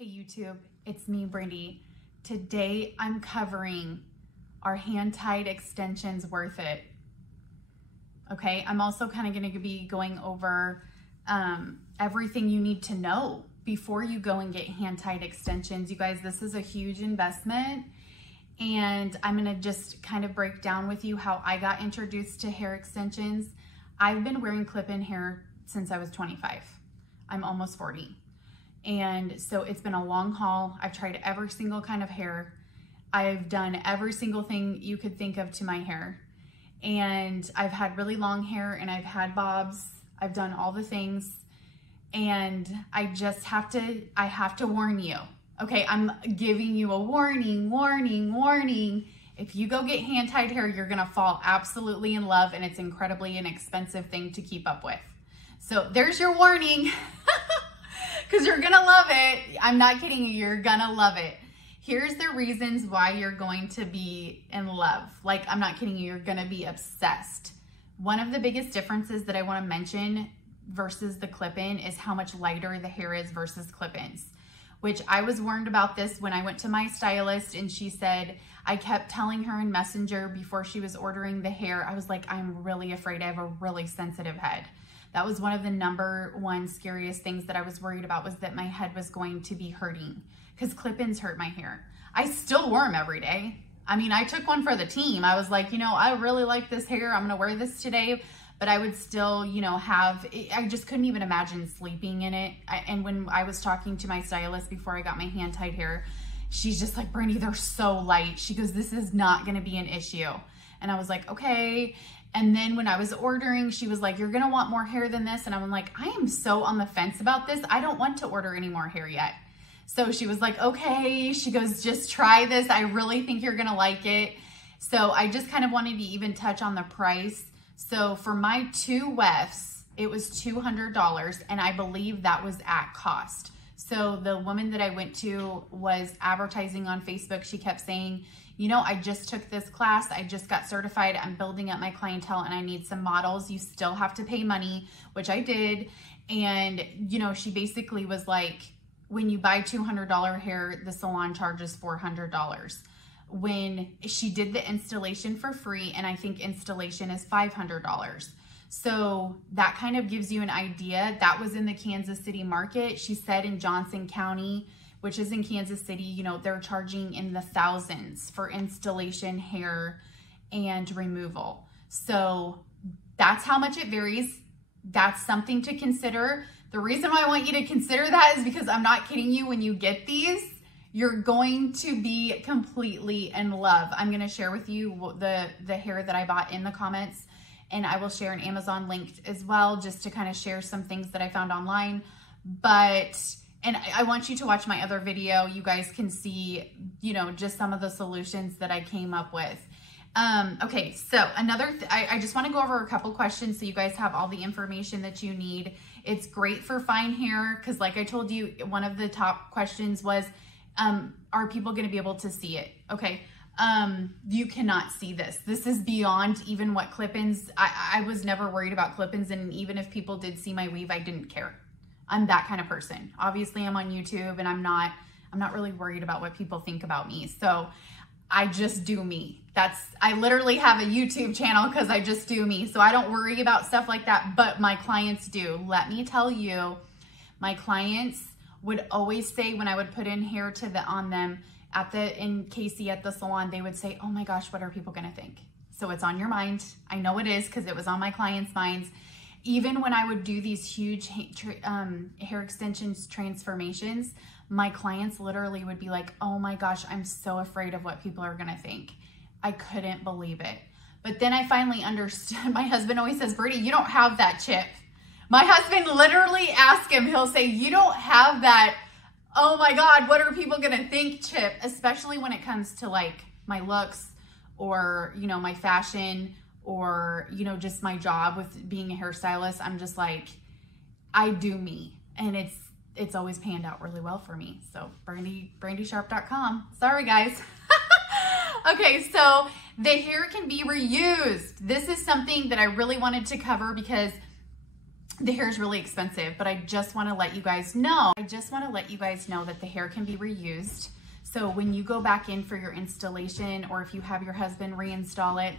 Hey YouTube, it's me, Brandi. Today I'm covering our hand-tied extensions worth it. Okay, I'm also kind of going to be going over everything you need to know before you go and get hand-tied extensions. You guys, this is a huge investment, and I'm going to just kind of break down with you how I got introduced to hair extensions. I've been wearing clip-in hair since I was 25. I'm almost 40. And so it's been a long haul. I've tried every single kind of hair. I've done every single thing you could think of to my hair. And I've had really long hair and I've had bobs. I've done all the things. And I just have to warn you. Okay, I'm giving you a warning. If you go get hand-tied hair, you're gonna fall absolutely in love, and it's incredibly inexpensive thing to keep up with. So there's your warning. Because you're gonna love it. I'm not kidding you, you're gonna love it. Here's the reasons why you're going to be in love. Like, I'm not kidding you, you're gonna be obsessed. One of the biggest differences that I wanna mention versus the clip-in is how much lighter the hair is versus clip-ins. Which I was warned about this when I went to my stylist, and she said, I kept telling her in Messenger before she was ordering the hair, I was like, I'm really afraid I have a really sensitive head. That was one of the #1 scariest things that I was worried about, was that my head was going to be hurting, because clip-ins hurt my hair. I still wore them every day. I mean, I took one for the team. I was like, you know, I really like this hair. I'm gonna wear this today, but I would still, you know, I just couldn't even imagine sleeping in it. And when I was talking to my stylist before I got my hand-tied hair, she's just like, Brandi, they're so light. She goes, this is not gonna be an issue. And I was like, okay. And then when I was ordering, she was like, you're gonna want more hair than this. And I'm like, I am so on the fence about this. I don't want to order any more hair yet. So she was like, okay. She goes, just try this. I really think you're gonna like it. So I just kind of wanted to even touch on the price. So for my 2 wefts, it was $200, and I believe that was at cost. So the woman that I went to was advertising on Facebook. She kept saying, you know, I just took this class. I just got certified. I'm building up my clientele and I need some models. You still have to pay money, which I did. And, you know, she basically was like, when you buy $200 hair, the salon charges $400. When she did the installation for free, and I think installation is $500. So that kind of gives you an idea. That was in the Kansas City market. She said in Johnson County, which is in Kansas City, you know, they're charging in the thousands for installation, hair, and removal. So that's how much it varies. That's something to consider. The reason why I want you to consider that is because I'm not kidding you, when you get these, you're going to be completely in love. I'm gonna share with you the hair that I bought in the comments, and I will share an Amazon link as well, just to kind of share some things that I found online. And I want you to watch my other video. You guys can see, you know, just some of the solutions that I came up with. Okay, so I just want to go over a couple questions so you guys have all the information that you need. It's great for fine hair, because like I told you, one of the top questions was, are people going to be able to see it? Okay, you cannot see this. This is beyond even what clip-ins. I was never worried about clip-ins, and even if people did see my weave, I didn't care. I'm that kind of person. Obviously, I'm on YouTube, and I'm not really worried about what people think about me. So I just do me. I literally have a YouTube channel because I just do me. So I don't worry about stuff like that, but my clients do. Let me tell you, my clients would always say, when I would put in hair on them in Casey at the salon, they would say, oh my gosh, what are people gonna think? So it's on your mind. I know it is, because it was on my clients' minds. Even when I would do these huge hair extensions transformations, my clients literally would be like, oh my gosh, I'm so afraid of what people are gonna think. I couldn't believe it. But then I finally understood. My husband always says, Brandi, you don't have that chip. My husband literally asks him, he'll say, you don't have that, oh my God, what are people gonna think chip? Especially when it comes to like my looks, or, you know, my fashion, or, you know, just my job with being a hairstylist. I'm just like, I do me, and it's always panned out really well for me. So brandisharp.com. Sorry guys. Okay, so the hair can be reused. This is something that I really wanted to cover, because the hair is really expensive, but I just want to let you guys know, that the hair can be reused. So when you go back in for your installation, or if you have your husband reinstall it,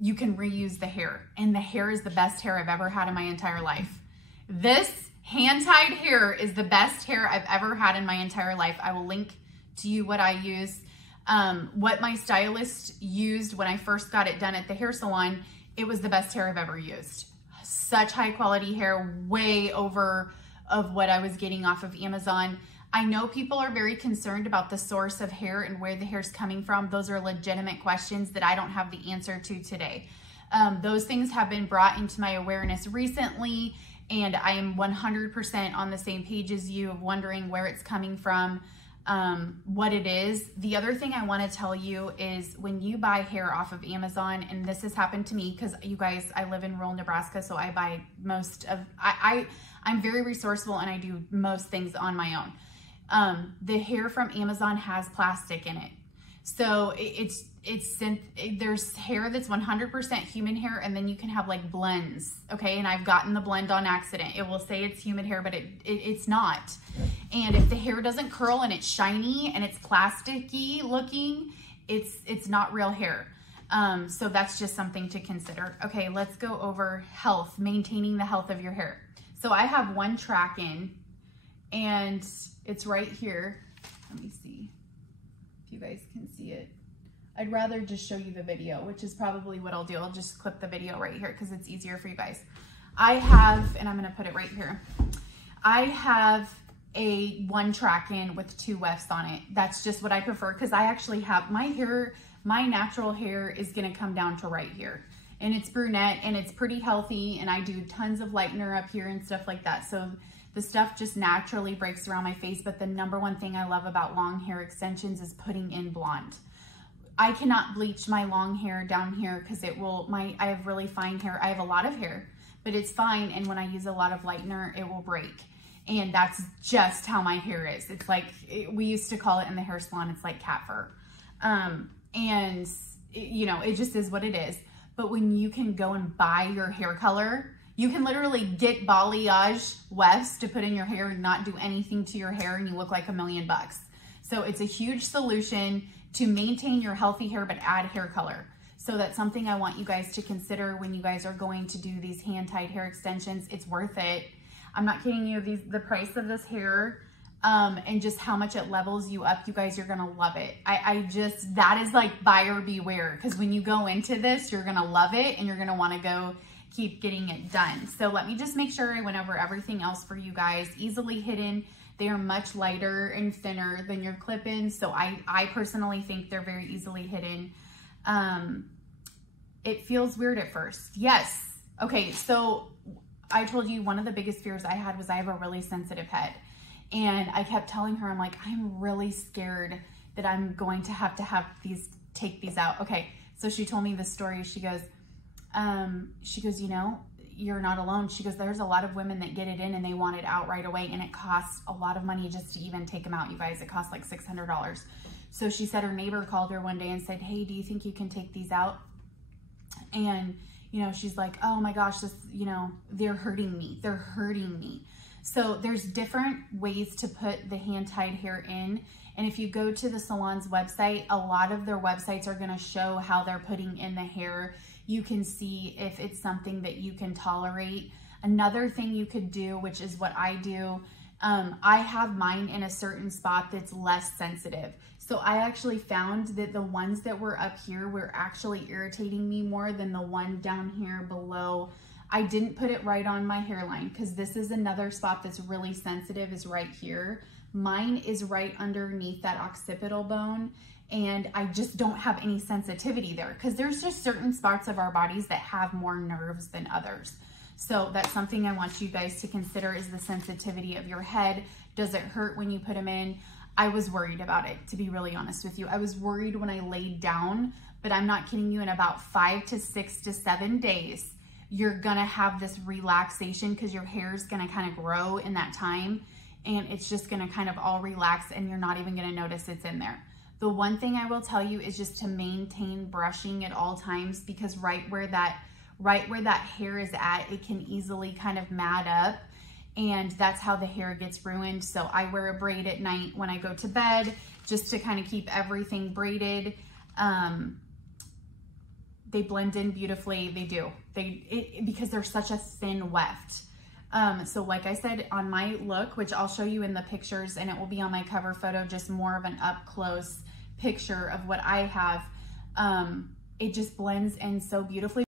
you can reuse the hair, and the hair is the best hair I've ever had in my entire life. This hand-tied hair is the best hair I've ever had in my entire life. I will link to you what I use. What my stylist used when I first got it done at the hair salon, it was the best hair I've ever used. Such high quality hair, way over of what I was getting off of Amazon. I know people are very concerned about the source of hair and where the hair's coming from. Those are legitimate questions that I don't have the answer to today. Those things have been brought into my awareness recently, and I am 100% on the same page as you of wondering where it's coming from, what it is. The other thing I want to tell you is when you buy hair off of Amazon, and this has happened to me because you guys, I live in rural Nebraska, so I buy most of, I'm very resourceful and I do most things on my own. The hair from Amazon has plastic in it. So there's hair that's 100% human hair, and then you can have like blends, okay? And I've gotten the blend on accident. It will say it's human hair, but it's not. And if the hair doesn't curl and it's shiny and it's plasticky looking, it's not real hair. So that's just something to consider. Okay, let's go over health, maintaining the health of your hair. So I have one track in, and it's right here. Let me see if you guys can see it. I'd rather just show you the video, which is probably what I'll do. I'll just clip the video right here because it's easier for you guys. I have, and I'm gonna put it right here. I have a one track in with 2 wefts on it. That's just what I prefer because I actually have my hair, my natural hair is gonna come down to right here. And it's brunette and it's pretty healthy, and I do tons of lightener up here and stuff like that. So the stuff just naturally breaks around my face, but the number one thing I love about long hair extensions is putting in blonde. I cannot bleach my long hair down here because it will, I have really fine hair. I have a lot of hair, but it's fine. And when I use a lot of lightener, it will break. And that's just how my hair is. It's like, we used to call it in the hair salon, it's like cat fur. You know, it just is what it is. But when you can go and buy your hair color, you can literally get balayage wefts to put in your hair and not do anything to your hair, and you look like $1 million. So it's a huge solution to maintain your healthy hair but add hair color. So that's something I want you guys to consider when you guys are going to do these hand-tied hair extensions. It's worth it. I'm not kidding you. The price of this hair and just how much it levels you up, you guys, you're gonna love it. That is like buyer beware, because when you go into this, you're gonna love it and you're gonna wanna go keep getting it done. So let me just make sure I went over everything else for you guys. Easily hidden. They are much lighter and thinner than your clip-ins, so I personally think they're very easily hidden. It feels weird at first. Yes. Okay, so I told you one of the biggest fears I had was I have a really sensitive head. And I kept telling her, I'm like, I'm really scared that I'm going to have take these out. Okay, so she told me this story. She goes, you know, you're not alone. She goes, there's a lot of women that get it in and they want it out right away, and it costs a lot of money just to even take them out, you guys. It costs like $600. So she said her neighbor called her one day and said, hey, do you think you can take these out? And, you know, she's like, oh my gosh, this, you know, they're hurting me. They're hurting me. So there's different ways to put the hand-tied hair in. And if you go to the salon's website, a lot of their websites are going to show how they're putting in the hair. You can see if it's something that you can tolerate. Another thing you could do, which is what I do, I have mine in a certain spot that's less sensitive. So I actually found that the ones that were up here were actually irritating me more than the one down here below. I didn't put it right on my hairline because this is another spot that's really sensitive, is right here. Mine is right underneath that occipital bone, and I just don't have any sensitivity there because there's just certain spots of our bodies that have more nerves than others. So that's something I want you guys to consider, is the sensitivity of your head. Does it hurt when you put them in? I was worried about it, to be really honest with you. I was worried when I laid down, but I'm not kidding you, in about 5 to 6 to 7 days, you're gonna have this relaxation because your hair is gonna kind of grow in that time, and it's just gonna kind of all relax and you're not even gonna notice it's in there. The one thing I will tell you is just to maintain brushing at all times, because right where right where that hair is at, it can easily kind of mat up, and that's how the hair gets ruined. So I wear a braid at night when I go to bed, just to kind of keep everything braided. They blend in beautifully. They do. Because they're such a thin weft. So like I said, on my look, which I'll show you in the pictures, and it will be on my cover photo, just more of an up close picture of what I have. It just blends in so beautifully.